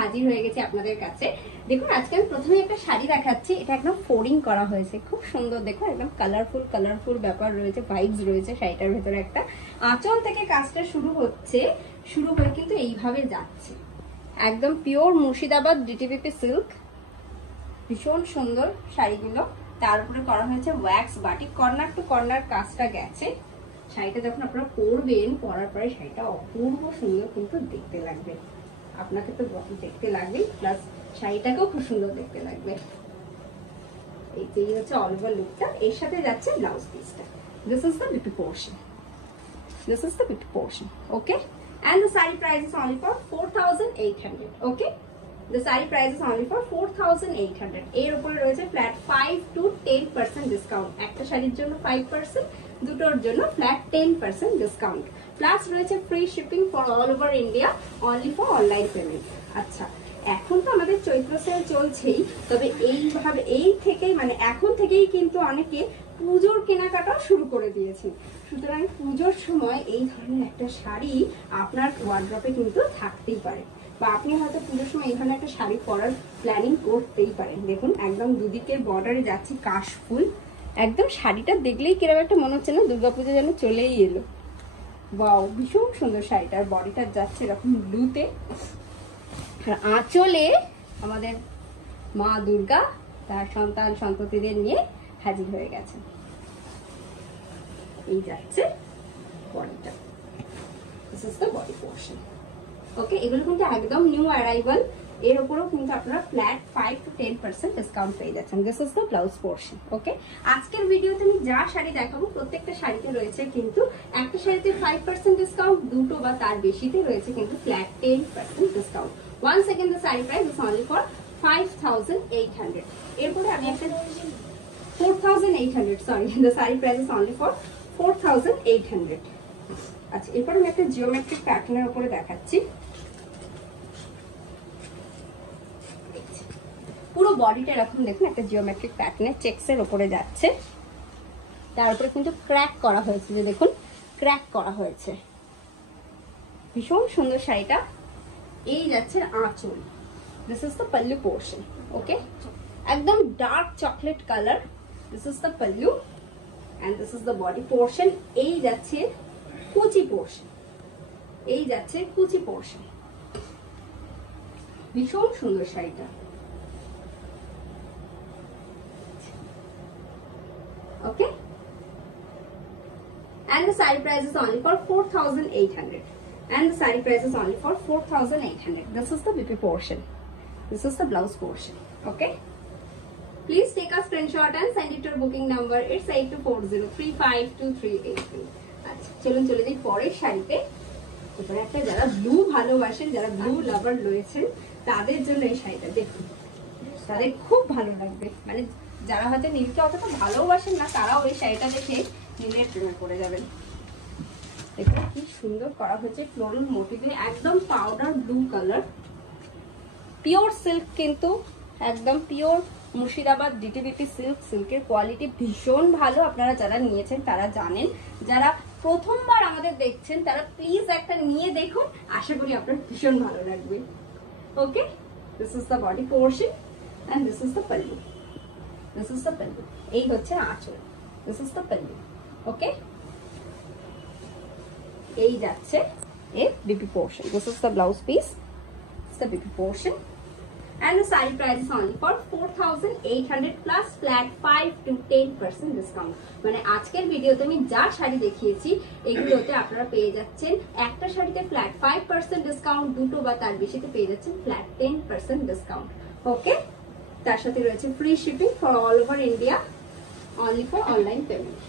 হাজির হয়ে গেছি আপনাদের কাছে। দেখুন আজকে আমি প্রথমে একটা শাড়ি দেখাচ্ছি, এটা একদম ফোল্ডিং করা হয়েছে, খুব সুন্দর। দেখুন একদম কালারফুল ব্যাপার রয়েছে, ভাইবস রয়েছে শাড়িটার ভেতরে। একটা আঁচল থেকে কাজটা শুরু হয়ে কিন্তু এইভাবে যাচ্ছে, একদম পিওর মুর্শিদাবাদ ডিটিবিপি সিল্ক, ভীষণ সুন্দর শাড়িগুলো। তার উপরে করা হয়েছে wax batik, corner to corner কাজটা গেছে। শাড়িটা যখন আপনারা পরবেন, পরার পরে শাড়িটা অপূর্ব সুন্দর কিন্তু দেখতে লাগবে, আপনাকে তো দেখতে লাগবে, প্লাস শাড়িটাকেও খুব সুন্দর দেখতে লাগবে। এইটাই হচ্ছে অল ওভার লুকটা। এর সাথে যাচ্ছে ব্লাউজ পিসটা। This is the BP portion, okay. And the saree price is only for 4,800. Okay, the saree price is only for 4,800. এর উপরে রয়েছে ফ্ল্যাট 5 to 10% ডিসকাউন্ট। একটা শাড়ির জন্য 5%, দুটোর জন্য ফ্ল্যাট 10% ডিসকাউন্ট, প্লাস রয়েছে free shipping for all over India, only for online payment. আচ্ছা, এখন তো আমাদের চৈত্র সেল চলছেই, তবে এইভাবে এখন থেকেই কিন্তু অনেকে পুজোর কেনাকাটাও শুরু করে দিয়েছেন। সুতরাং পুজোর সময় এই ধরনের একটা শাড়ি আপনার ওয়ার্ড্রপে কিন্তু থাকতেই পারে, বা আপনি হয়তো পুজোর সময় এই ধরনের একটা শাড়ি পরার প্ল্যানিং করতেই পারেন। দেখুন একদম দুদিকের বর্ডারে যাচ্ছে কাশফুল, একদম শাড়িটা দেখলেই কিরকম একটা মনে হচ্ছে না দুর্গাপুজো যেন চলেই এলো। ওয়াও, ভীষণ সুন্দর শাড়িটার বডিটা যাচ্ছে এরকম ব্লুতে, আর আঁচলে আমাদের মা দুর্গা তার সন্তান সন্ততিদের নিয়ে হাজির হয়ে গেছে। এই যাচ্ছে বডিটা, this is the body portion. Okay, এগুলো কিন্তু একদম নিউ অ্যারাইভাল। এর উপরেও কিন্তু আপনারা ফ্ল্যাট 5 to 10% ডিসকাউন্ট পেয়ে যাচ্ছেন। This is the blouse portion. Okay, আজকের ভিডিওতে আমি যা শাড়ি দেখাবো প্রত্যেকটা শাড়িতে রয়েছে কিন্তু একটা শাড়িতে 5% ডিসকাউন্ট, দুটো বা তার বেশিতে রয়েছে কিন্তু flat 10% discount. Once again, the saree price is only for 5,800. এরপরে আমি একটা 4,800, sorry, the saree price is only for 4,800. আচ্ছা, এরপর আমি একটা জিওমেট্রিক প্যাটার্নের উপরে দেখাচ্ছি। পুরো বডিটা এরকম দেখুন একটা জিওমেট্রিক প্যাটার্নের চেকসের উপরে যাচ্ছে, তার উপরে কিন্তু ক্র্যাক করা হয়েছে, যে দেখুন ক্র্যাক করা হয়েছে, ভীষণ সুন্দর শাড়িটা। এই যাচ্ছে আঁচল, this is the pallu portion. Okay, একদম dark chocolate colour, this is the pallu and this is the body portion. এই যাচ্ছে কুচি পোর্শন, ভীষণ সুন্দর শাড়িটা। ওকে, and the saree price is only for 4,800. And the saree price is only for 4,800. This is the BP portion. This is the blouse portion. Okay. Please take a screenshot and send it to our booking number. It's 8240352383. আচ্ছা, চলুন চলে যাই পরের শাড়িতে। এরপরে একটা যারা blue ভালোবাসেন, যারা ব্লু লাভার রয়েছেন, তাদের জন্য এই শাড়িটা দেখুন, তাদের খুব ভালো লাগবে। মানে যারা হয়তো নীলকে অতটা ভালোবাসেন না, তারাও এই শাড়িটা দেখে নীলের প্রেমে পড়ে যাবেন। দেখুন কি সুন্দর করা হয়েছে ফ্লোরাল মোটিভে, একদম powder blue colour, pure silk, কিন্তু একদম পিওর মুর্শিদাবাদ ডিটিবিপি সিল্ক। সিল্কের কোয়ালিটি ভীষণ ভালো, আপনারা যারা নিয়েছেন তারা জানেন। যারা প্রথমবার আমাদের দেখছেন তারা প্লিজ একটা নিয়ে দেখুন, আশা করি আপনার ভীষণ ভালো লাগবে। Okay, this is the body portion and this is the pallu, এই হচ্ছে আঁচল, this is the pallu. Okay, এই যাচ্ছে এর BP portion, this is the blouse piece, the BP portion, and the saree price is only for 4,800 plus flat 5 to 10% discount. মানে আজকের ভিডিওতে আমি যা শাড়ি দেখিয়েছি এগুলোতে আপনারা পেয়ে যাচ্ছেন একটা শাড়িতে ফ্ল্যাট 5% ডিসকাউন্ট, দুটো বা তার বেশিতে পেয়ে যাচ্ছেন ফ্ল্যাট 10% ডিসকাউন্ট। ওকে, তার সাথে রয়েছে free shipping for all over India, only for online payment.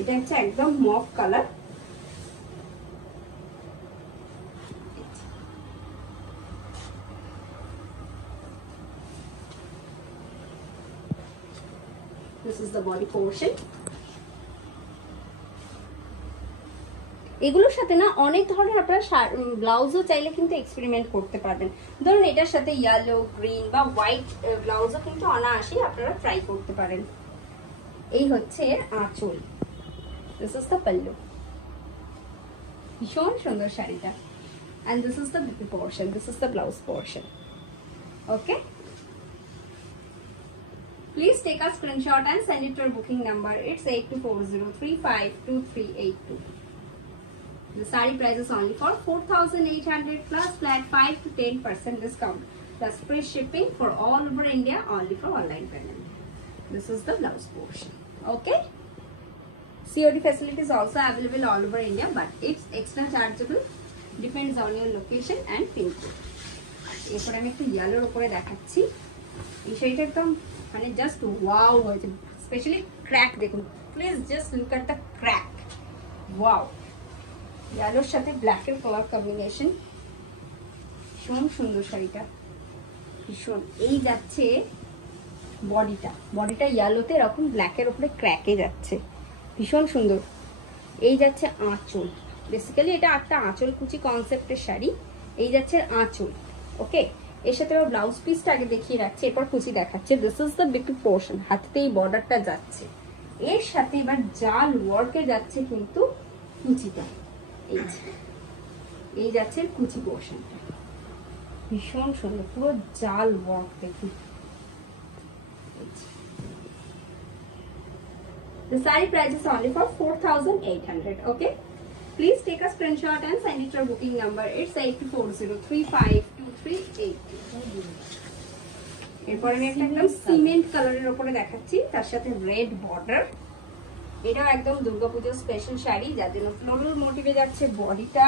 এটা হচ্ছে একদম মফ colour, this is the body portion. এগুলোর সাথে না অনেক ধরনের আপনারা ব্লাউজও চাইলে কিন্তু এক্সপেরিমেন্ট করতে পারবেন। ধরুন এটার সাথে ইয়েলো, গ্রিন বা হোয়াইট ব্লাউজও কিন্তু অনায়াসে আপনারা ট্রাই করতে পারেন। এই হচ্ছে আঁচল, দিস ইজ দ্য পাল্লু, ভীষণ সুন্দর শাড়িটা। and this is the BP portion, this is the blouse portion. Okay, please take a screenshot and send it to our booking number. It's 8240352382. The saree price is only for 4,800 plus flat 5 to 10% discount plus free shipping for all over India, only for online payment. This is the blouse portion. Okay, COD facility is also available all over India, but it's extra chargeable, depends on your location and pin code. এরপর আমি একটু ইয়েলোর উপরে দেখাচ্ছি। এই শাড়িটা একদম মানে just wow হয়েছে, স্পেশালি ক্র্যাক দেখুন, please just look at the crack. Wow, ইয়েলোর সাথে ব্ল্যাকের কালার কম্বিনেশন, ভীষণ সুন্দর শাড়িটা, ভীষণ। এই যাচ্ছে বডিটা ইয়েলোতে এরকম ব্ল্যাকের উপরে ক্র্যাকে যাচ্ছে, ভীষণ সুন্দর। এই যাচ্ছে আঁচল, বেসিক্যালি এটা একটা আঁচল কুচি কনসেপ্টের শাড়ি। এই যাচ্ছে আঁচল। ওকে, এর সাথে আবার ব্লাউজ পিসটা আগে দেখিয়ে রাখছি, এরপর কুচি দেখাচ্ছে। This is the big portion, হাতে এই বর্ডারটা যাচ্ছে, এর সাথে এবার জাল ওয়ার্কে যাচ্ছে কিন্তু কুচিটা। এই যাচ্ছে কুচি পোর্শনটা, ভীষণ সুন্দর, পুরো জাল ওয়ার্ক দেখুন। The saree price is only for 4,800. Okay, please take a screenshot and send it to our booking number. It's 8240352382. এরপর আমি একটা একদম সিমেন্ট কালারের উপরে দেখাচ্ছি, তার সাথে রেড বর্ডার। এটাও একদম দুর্গাপূজার স্পেশাল শাড়ি, যার জন্য ফ্লোরাল মোটিভে যাচ্ছে বডিটা,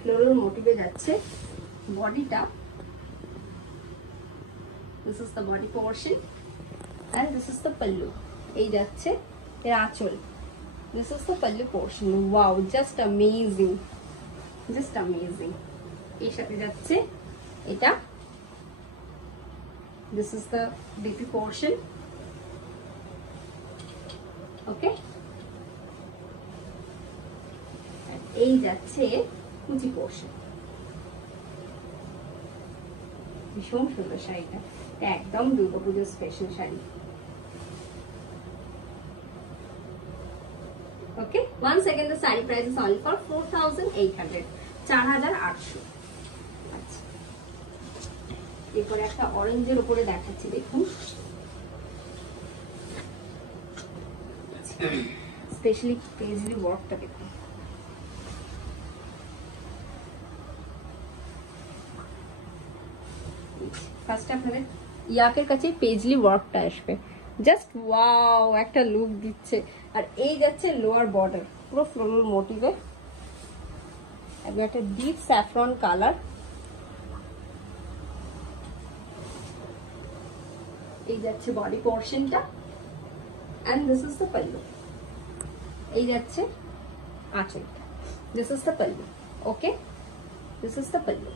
ফ্লোরাল মোটিভে যাচ্ছে বডিটা। This is the body portion and this is the pallu. এই যাচ্ছে এর আঁচল। This is the pallu portion. Wow, just amazing, just amazing. এর সাথে যাচ্ছে এটা। This is the BP portion. Okay, এই যাচ্ছে কুচি পোর্শন। ভীষণ সুন্দর শাড়িটা, একদম দুর্গাপুজোর special sari. Okay, once again the saree price is only for 4,800, 4,800। আচ্ছা, এরপরে একটা অরেঞ্জের উপরে দেখাচ্ছি, দেখুন স্পেশালি পেজলি ওয়ার্কটা দেখুন। ফার্স্ট আপনাদের ইয়াকের কাছে পেজলি ওয়ার্কটা আসবে, জাস্ট ওয়াও একটা লুক দিচ্ছে। আর এই যাচ্ছে লোয়ার বর্ডার, পুরো ফ্লোরাল মোটিভে, এবং একটা ডিপ স্যাফরন কালার। এই যাচ্ছে বডি পোর্শনটা and this is the pallu. এই যাচ্ছে আঁচলটা, this is the pallu. Okay, this is the pallu.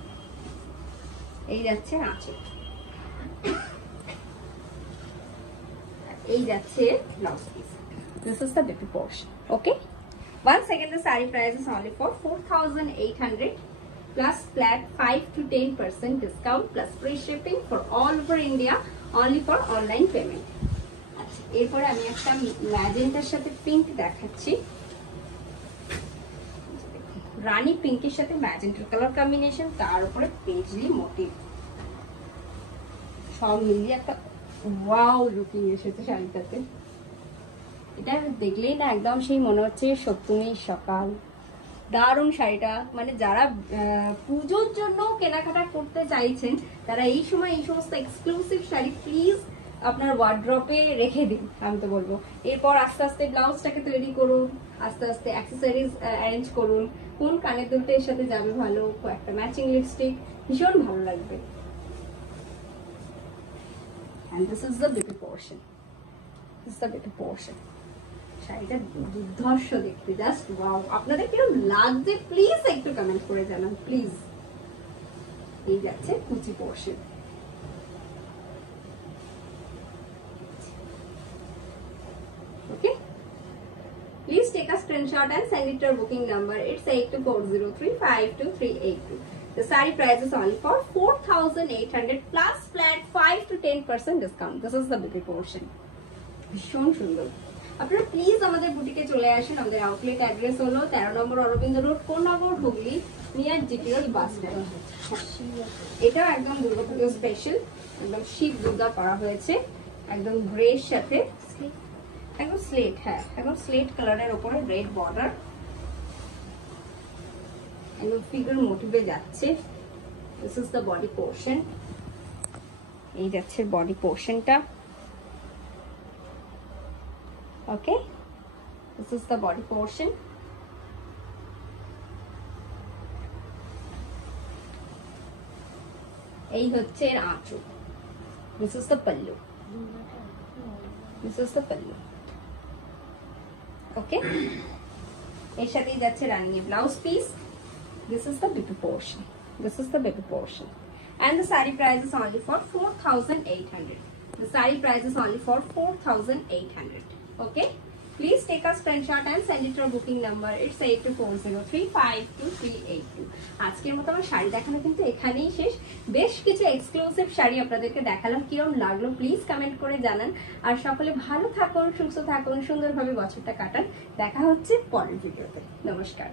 এই যাচ্ছে আঁচল, এই যাচ্ছে blouse piece. This is the BP portion. Okay, once again the saree price is only for 4,800 plus flat 5 to 10% discount plus free shipping for all over India, only for online payment. আচ্ছা, এরপরে আমি একটা ম্যাজেন্টার সাথে pink দেখাচ্ছি। রানী পিঙ্কের সাথে ম্যাজেন্টার colour combination, তার উপরে পেজলি মোটিভ, সব মিলিয়ে একটা ওয়াও লুকিং এসেছে শাড়িটাতে। এটা দেখলেই না একদম সেই মনে হচ্ছে সপ্তমীর সকাল। দারুণ শাড়িটা, মানে যারা পুজোর জন্য কেনাকাটা করতে চাইছেন তারা এই সময় এই সমস্ত এক্সক্লুসিভ শাড়ি প্লিজ আপনার ওয়ার্ড্রপে রেখে দিন, আমি তো বলবো। এরপর আস্তে আস্তে ব্লাউজটাকে তৈরি করুন, আস্তে আস্তে অ্যাক্সেসরিজ অ্যারেঞ্জ করুন, কোন কানের দুলটা এর সাথে যাবে ভালো, একটা ম্যাচিং লিপস্টিক, ভীষণ ভালো লাগবে। And this is the BP portion. This is the BP portion. শাড়িটা দুর্ধর্ষ দেখতে, জাস্ট ওয়াও। আপনাদের কিরকম লাগছে প্লিজ একটু কমেন্ট করে জানান প্লিজ। এই যাচ্ছে কুচি portion. Okay, please take a screenshot and send it to our booking number. It's 8240352382. The saree price is only for 4,800 plus flat 5 to 10% discount. This is the BP portion. ভীষণ সুন্দর, আপনারা please আমাদের বুটিকে চলে আসেন। আমাদের আউটলেট অ্যাড্রেস হলো 13 নম্বর Aurobindo road, Konnagar, Hooghly, near GTL bus stand. এটাও একদম দুর্গাপুজো স্পেশাল, একদম শিব দুর্গা করা হয়েছে, একদম গ্রের সাথে একদম স্লেট, হ্যাঁ একদম স্লেট কালারের উপরে রেড বর্ডার, একদম ফিগার মোটিভে যাচ্ছে। This is the body portion, এই যাচ্ছে বডি পোর্শনটা। Okay, this is the body portion. এই হচ্ছে এর আঁচল, this is the pallu, this is the pallu. Okay, এর সাথেই যাচ্ছে running a blouse piece. This is the baby portion. This is the baby portion. And the saree price is only for 4,800. The saree price is only for 4,800. Okay? Please take a screenshot and send it to our booking number. It's 8240352382. আজকের মতো আমার শাড়ি দেখানো কিন্তু এখানেই শেষ। বেশ কিছু exclusive sari আপনাদেরকে দেখালাম, কিরকম লাগলো প্লিজ কমেন্ট করে জানান। আর সকলে ভালো থাকুন, সুস্থ থাকুন, সুন্দরভাবে বছরটা কাটান। দেখা হচ্ছে পরের ভিডিওতে। নমস্কার।